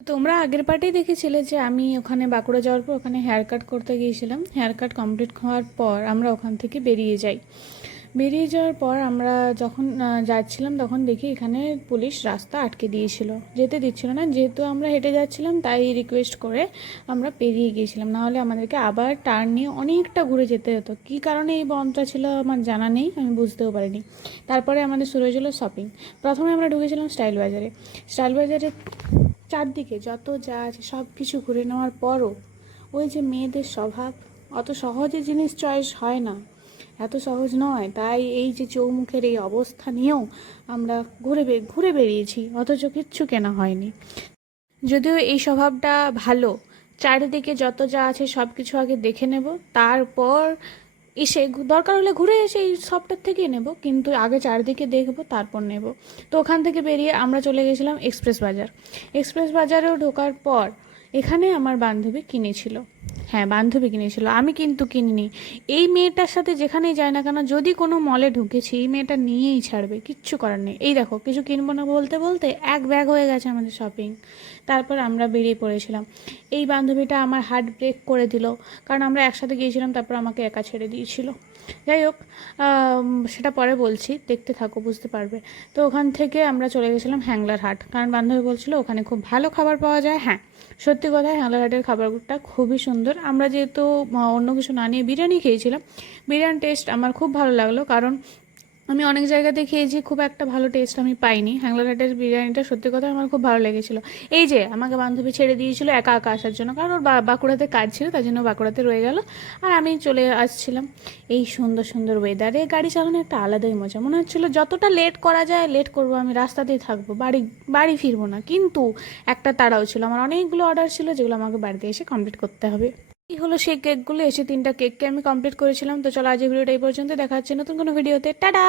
তোমরা আগের পার্টেই দেখেছিলে যে আমি ওখানে বাঁকুড়া যাওয়ার পর ওখানে হেয়ার কাট করতে গিয়েছিলাম। হেয়ার কাট কমপ্লিট হওয়ার পর আমরা ওখান থেকে বেরিয়ে যাই। বেরিয়ে যাওয়ার পর আমরা যখন যাচ্ছিলাম তখন দেখি এখানে পুলিশ রাস্তা আটকে দিয়েছিল, যেতে দিচ্ছিল না। যেহেতু আমরা হেঁটে যাচ্ছিলাম তাই রিকোয়েস্ট করে আমরা পেরিয়ে গিয়েছিলাম, নাহলে আমাদেরকে আবার টার্ন নিয়ে অনেকটা ঘুরে যেতে হতো। কী কারণে এই বন্ধটা ছিল আমার জানা নেই, আমি বুঝতেও পারিনি। তারপরে আমাদের শুরু হয়েছিল শপিং। প্রথমে আমরা ঢুকেছিলাম স্টাইল বাজারে। স্টাইল বাজারে চারদিকে যত যা আছে সব কিছু ঘুরে নেওয়ার পরও ওই যে মেয়েদের স্বভাব, অত সহজে জিনিস চয়েস হয় না, এত সহজ নয়। তাই এই যে চৌমুখের এই অবস্থা নিয়েও আমরা ঘুরে বেরিয়েছি, অথচ কিচ্ছু কেনা হয়নি। যদিও এই স্বভাবটা ভালো, চারিদিকে যত যা আছে সব কিছু আগে দেখে নেব, তারপর এসে দরকার হলে ঘুরে এসে এই সবটার থেকেই নেব, কিন্তু আগে চারিদিকে দেখব তারপর নেব। তো ওখান থেকে বেরিয়ে আমরা চলে গেছিলাম এক্সপ্রেস বাজার। এক্সপ্রেস বাজারেও ঢোকার পর এখানে আমার বান্ধবী কিনেছিল। হ্যাঁ, বান্ধবী কিনেছিল, আমি কিন্তু কিনিনি। এই মেয়েটার সাথে যেখানেই যাই না কেন, যদি কোনো মলে ঢুকেছি এই মেয়েটা নিয়েই ছাড়বে, কিচ্ছু করার নেই। এই দেখো, কিছু কিনবো না বলতে বলতে এক ব্যাগ হয়ে গেছে আমাদের শপিং। তারপর আমরা বেরিয়ে পড়েছিলাম। এই বান্ধবীটা আমার হার্ট ব্রেক করে দিল, কারণ আমরা একসাথে গিয়েছিলাম, তারপর আমাকে একা ছেড়ে দিয়েছিল। যাই হোক, সেটা পরে বলছি, দেখতে থাকো বুঝতে পারবে। তো ওখান থেকে আমরা চলে গেছিলাম হ্যাংলার হাট, কারণ বান্ধবী বলছিল ওখানে খুব ভালো খাবার পাওয়া যায়। হ্যাঁ, সত্যি কথা, হ্যাংলার হাটের খাবারটা খুবই সুন্দর। আমরা যেহেতু অন্য কিছু না নিয়ে বিরিয়ানি খেয়েছিলাম, বিরিয়ানি টেস্ট আমার খুব ভালো লাগলো, কারণ আমি অনেক জায়গাতে খেয়েছি, খুব একটা ভালো টেস্ট আমি পাইনি। হ্যাংলাঘাটের বিরিয়ানিটা সত্যি কথা আমার খুব ভালো লেগেছিলো। এই যে আমাকে বান্ধবী ছেড়ে দিয়েছিল একা একা আসার জন্য, কারণ ওর বাঁকুড়াতে কাজ ছিল, তার জন্য বাঁকুড়াতে রয়ে গেল, আর আমি চলে আসছিলাম। এই সুন্দর সুন্দর ওয়েদারে গাড়ি চালানো একটা আলাদাই মজা। মনে হচ্ছিলো যতটা লেট করা যায় লেট করবো, আমি রাস্তাতেই থাকবো, বাড়ি ফিরবো না। কিন্তু একটা তাড়াও ছিল, আমার অনেকগুলো অর্ডার ছিল যেগুলো আমাকে বাড়িতে এসে কমপ্লিট করতে হবে। এই হলো সেই কেকগুলো, এসে 3টা কেককে আমি কমপ্লিট করেছিলাম। তো চলো আজ ভিডিওটা এই পর্যন্ত, দেখা হচ্ছে নতুন কোনো ভিডিওতে। টাটা।